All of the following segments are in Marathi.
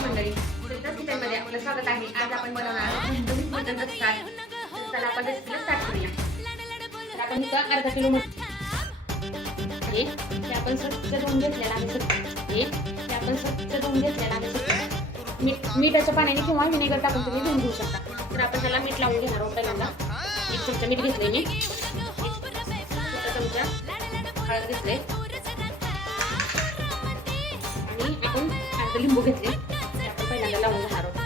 मंडळी, सुद्धा किचनमध्ये आपलं स्वागत आहे. आज आपण बनवणार आहोत मटन रस्सा. चला आपण रेसिपीला स्टार्ट करूया. तर आपण इथं अर्धा किलो मटण हे आपण स्वच्छ धुवून घेतलेलं आहे. मीठाच्या पाण्याने किंवा विनेगर टाकून तुम्ही धुवून घेऊ शकता. तर आपण त्याला मीठ लावून घेणार आहोत. पहिल्यांदा 1 चमचा मीठ घेतले मी, 1 चमचा हळद घेतले आणि आपण अर्धा लिंबू घेतले. आपण पहिल्यांदा लावून घेणार आहोत.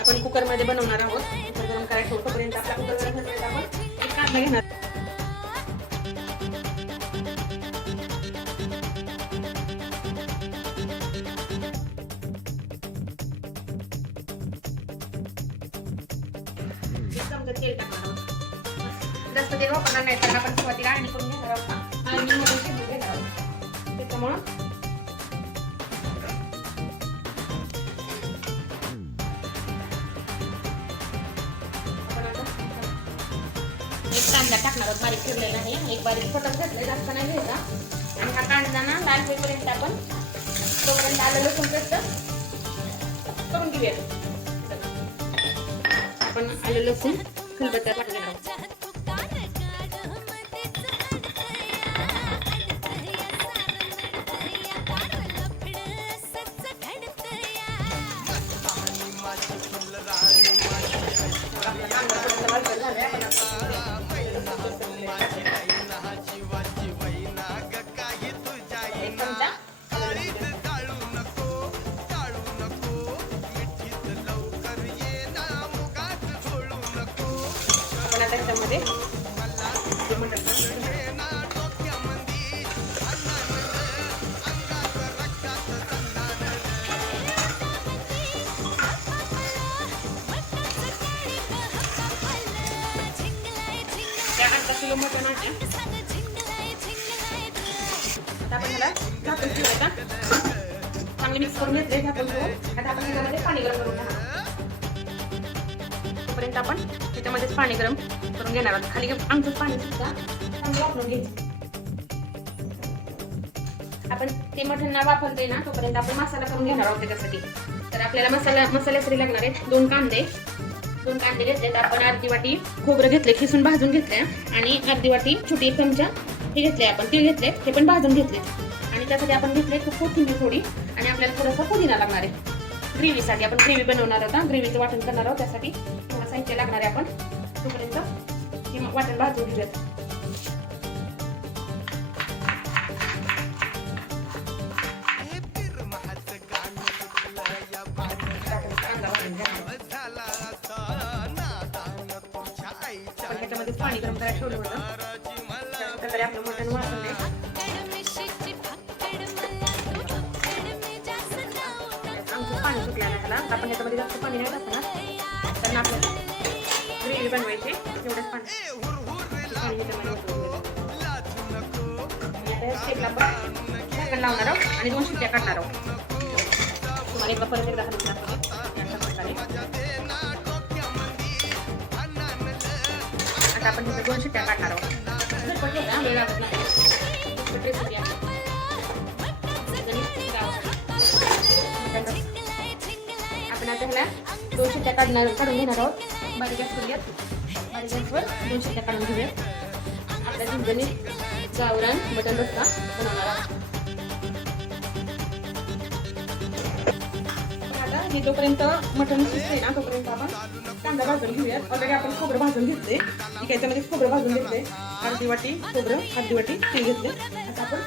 आपण कुकरमध्ये बनवणार आहोत. कुकर गरम करायला ठेवतोपर्यंत आपला कुकर गरम झाल्यानंतर आपण एक कांदा घेणार. तेल टाकणार आहोत. जास्त तेल वापरणार नाही, तर आपण सुरुवातीला आणि करून घेणार आहोत आणि मग शिजवून घेणार आहोत. त्याच्यामुळं एक कांदा टाकणार आहोत. बारीक चिरलेला आहे, एक बारीक छोटा घेतलाय, जास्त नाही घ्यायचा. आणि हा कांदा ना लाल होईपर्यंत आपण तोपर्यंत आलं लसूण पेस्ट करून घेऊया. आपण आलं लसूण खलबत्त्यात वाटून घेणार आहोत. त्याच्यामध्ये अर्धा किलो मटण आहे. आपण ह्याला झाकून ठेवूया. चांगले मिक्स करून घेतले. झाकून ठेवून आता आपण ह्याच्यामध्ये पाणी गरम करून घेणार. तोपर्यंत आपण त्याच्यामध्येच पाणी गरम करून घेणार आहोत. खाली आमचं पाणी सुद्धा चांगलं वापरून घ्यायचं. आपण ते मटण वापरतोय ना, तोपर्यंत आपण मसाला करून घेणार आहोत. त्याच्यासाठी तर आपल्याला मसाल्यासाठी लागणार आहेत 2 कांदे घेतलेत. आपण अर्धी वाटी खोबरं घेतले, खिसून भाजून घेतले आणि अर्धी वाटी छोटी 1 चमचा हे घेतले. आपण तीळ घेतले, हे पण भाजून घेतले. आणि त्यासाठी आपण घेतले कोथिंबीर थोडी आणि आपल्याला थोडासा पुदिना लागणार आहे. ग्रेव्हीसाठी आपण ग्रेव्ही बनवणार आहोत. ग्रेव्हीचं वाटण करणार आहोत. त्यासाठी थोडं साहित्य लागणार आहे. आपण तोपर्यंत हे वाटण भाजून घेऊयात. आपण ह्याच्यामध्ये पाणी गरम करायला ठेवलं होतं. त्याप्रकारे आपलं मटण वापरले. पाणी सुटलं नाही त्याला. आपण ह्याच्यामध्ये जास्त पाणी नाही टाकणार, कारण आपल्याला ग्रेव्ही बनवायची. एवढंच पाणी स्टेपला पण झाकण लावणार आहोत आणि 2 शिट्ट्या काढणार आहोत. तुम्हाला एकदा परत एकदा अशा प्रकारे आता आपण तिथे 2 शिट्ट्या काढणार आहोत. वेळ लागत नाही. आपण आता ह्याला 2 शिट्ट्या काढून घेणार आहोत. बारीक गॅस करूयात. बारीक गॅसवर 2 शिट्ट्या काढून घेऊयात. आपल्या झणझणीत गावरान मटण रस्सा बनवणार आहोत. आता हे जोपर्यंत मटण शिजते ना, तोपर्यंत आपण कांदा भाजून घेऊयात. ऑलरेडी आपण खोबरं भाजून घेतले. ठीक आहे, त्यामध्ये खोबरं भाजून घेतले. अर्धी वाटी खोबरं, अर्धी वाटी तीळ घेतले. आता आपण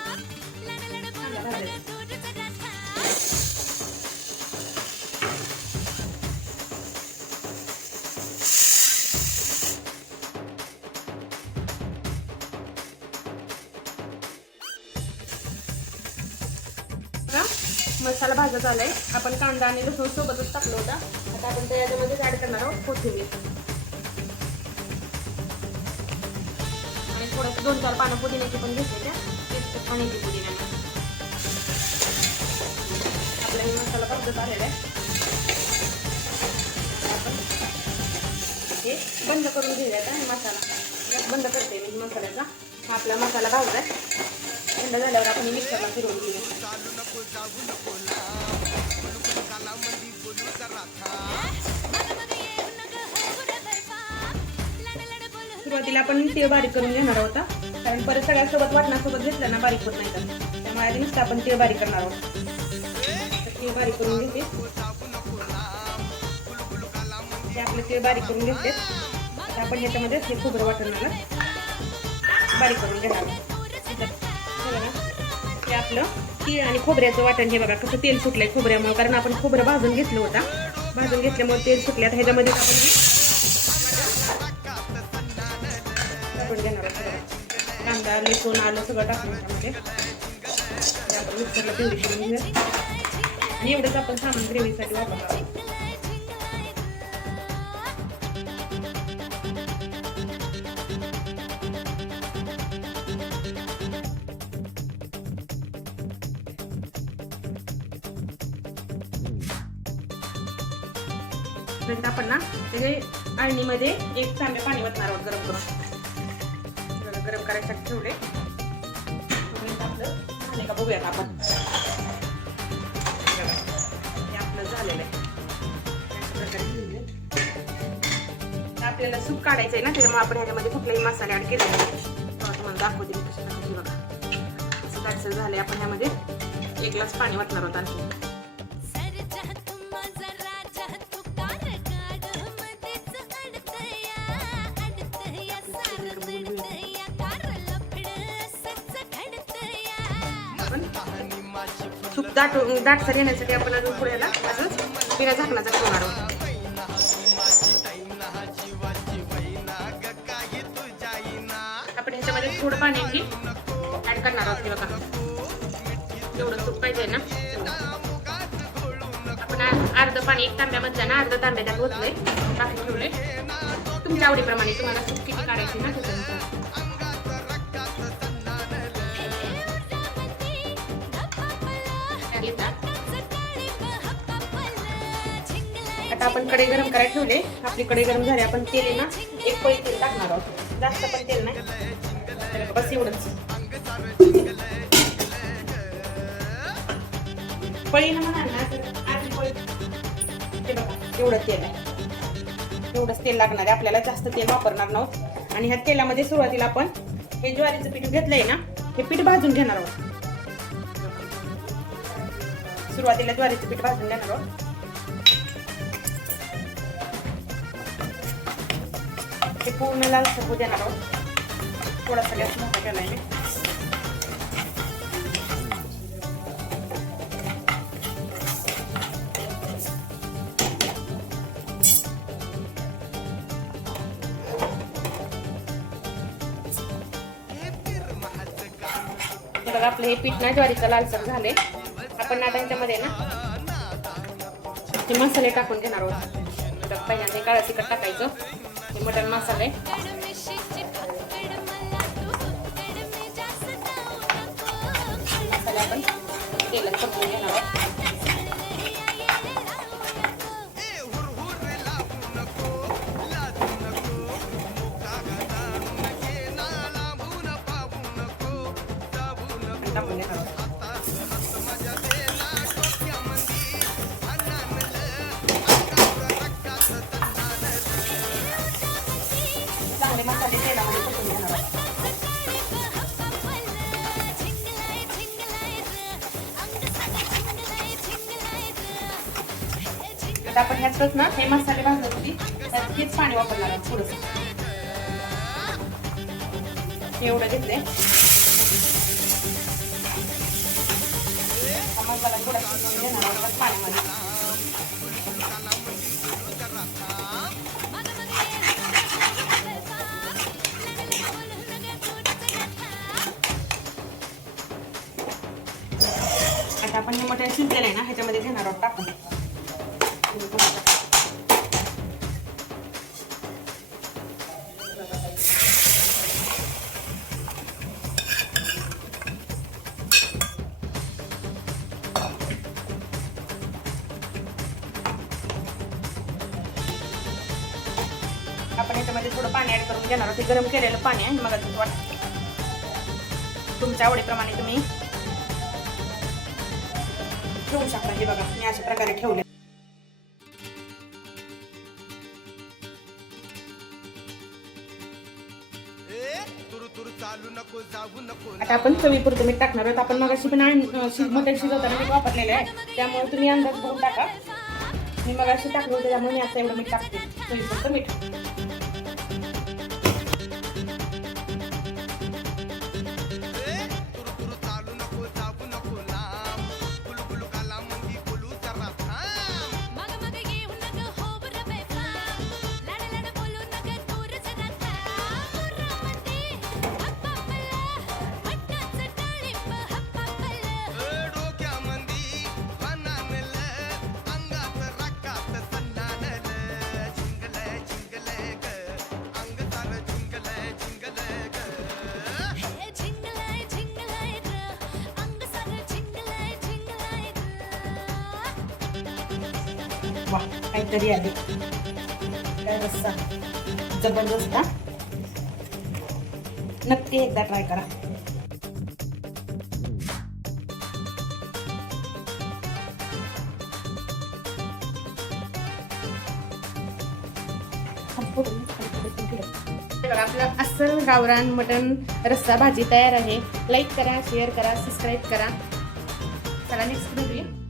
कांदा भाजायचा. मसाला भाजत आलाय. आपण कांदा आणि लसूण सोबतच टाकलं होता. आता आपण त्याच्यामध्ये ऍड करणार आहोत कोथिंबीर आणि थोडंसं 2-4 पानं पुदिन्याची पण घेतले. आणि पुदिन्याला आपला मसाला भाजत आलेला आहे. बंद करून घेऊयात आणि मसाला गॅस बंद करते मी मसाल्याचा. आपला मसाला भाजलाय. थंड झाल्यावर आपण मिक्सरला फिरवून घेऊया. सुरुवातीला आपण तीळ बारीक करून घेणार होता, कारण परत सगळ्यासोबत वाटणासोबत घेतलं ना बारीक होत नाही तर, त्यामुळे आधी नुसतं आपण तीळ बारीक करणार आहोत. तीळ बारीक करून घेते. हे आपलं तीळ बारीक करून घेते. आता आपण याच्यामध्ये हे खोबरं वाटणाला बारीक करून घेणार. हे आपलं तीळ आणि खोबऱ्याचं वाटण. हे बघा कसं तेल सुटलंय खोबऱ्यामुळे, कारण आपण खोबरं भाजून घेतलं होता. भाजून घेतल्यामुळे तेल सुटले. आता ह्याच्यामध्ये आपण घेणार कांदा लसूण आलं सगळं टाकून त्यामध्ये आपण मिक्सरला तेवढी शिरून घेऊया. आणि एवढंच आपण सामान ग्रेव्हीसाठी वापरणार आहोत. आपण ना त्याचे आळणीमध्ये 1 तांबे पाणी वतणार आहोत गरम करून. गरम करायसाठी ठेवले. आपलं झाले का बघूयात आपण. हे आपलं झालेलं आहे. आपल्याला सूप काढायचं आहे ना, त्याच्यामुळे आपण ह्याच्यामध्ये कुठलेही मसाले ऍड केले नाही. तुम्हाला दाखवते मी कशा टाकायची बघा. असं दाटसर झाले. आपण ह्यामध्ये 1 ग्लास पाणी वाटणार होतं आणखी. सूप दाटसर येण्यासाठी आपण अजून पुढ्याला असंच बिना झाकणाचा ठेवणार आहोत. आपण ह्याच्यामध्ये थोडं पाणी ऍड करणार आहोत. बघा एवढं सूप पाहिजे ना. आपण अर्ध पाणी 1 तांब्यामधलं ना अर्ध तांब्या त्यात ओतलंय, बाकी ठेवलंय. तुमच्या आवडीप्रमाणे तुम्हाला सूप किती काढायची ना त्याच्यानुसार. आता आपण कढई गरम करायला ठेवले. आपली कढई गरम झाली. आपण तेल आहे ना 1 पळी तेल टाकणार आहोत. जास्त पण तेल नाही, बस एवढंच. पळी ना म्हणा ना अर्धी पळी. हे बघा एवढं तेल आहे. एवढंच तेल लागणार आहे आपल्याला, जास्त तेल वापरणार नव्हतं. आणि ह्या तेलामध्ये सुरुवातीला आपण हे ज्वारीचं पीठ घेतलंय ना, हे पीठ भाजून घेणार आहोत. सुरुवातीला ज्वारीचं पीठ भाजून घेणार आहोत. हे पूर्ण लाल होऊ देणार आहोत. थोडासा गॅस मोठा केलाय मी. बघा आपलं हे पीठ ना ज्वारीचं लालसर झाले. आपण आता ह्याच्यामध्ये ना हे मसाले टाकून घेणार आहोत. पहिल्यांदा काळं तिखट टाकायचं. हे मटण मसाले. मसाले आपण तेलात परतून घेणार आहोत. टाकून घेणार आहोत. मसाले तेलामध्ये परतून घेणार आहोत. आता आपण ह्यातच ना हे मसाले भाजत होती त्यात हेच पाणी वापरणार आहोत. थोडंसं एवढं घेतले. मसाला थोडा शिजवून घेणार आहोत पाण्यामध्ये. आता आपण हे मटण शिजलेलं आहे ना ह्याच्यामध्ये घेणार आहोत टाकून. आपण ह्याच्यामध्ये थोडं पाणी ऍड करून घेणार आहोत. गरम केलेलं पाणी आहे. मग असं वाटतं तुमच्या आवडीप्रमाणे तुम्ही ठेवू शकता. हे बघा मी अशा प्रकारे ठेवले. आता आपण चवीपुरतं मीठ टाकणार आहोत. आपण मगाशी पण मटण शिजवताना मीठ वापरलेलं आहे, त्यामुळे तुम्ही अंदाज बघून टाका. मी मगाशी टाकलं होतं त्यामुळे मी आता एवढं मीठ टाकते. चवीपुरतं मीठ. वा काहीतरी आले. काय रस्सा जबरदस्त. नक्की एकदा ट्राय करा. आपलं अस्सल गावरान मटण रस्सा भाजी तयार आहे. लाईक करा, शेअर करा, सबस्क्राईब करा. चला नेक्स्ट भेटूया.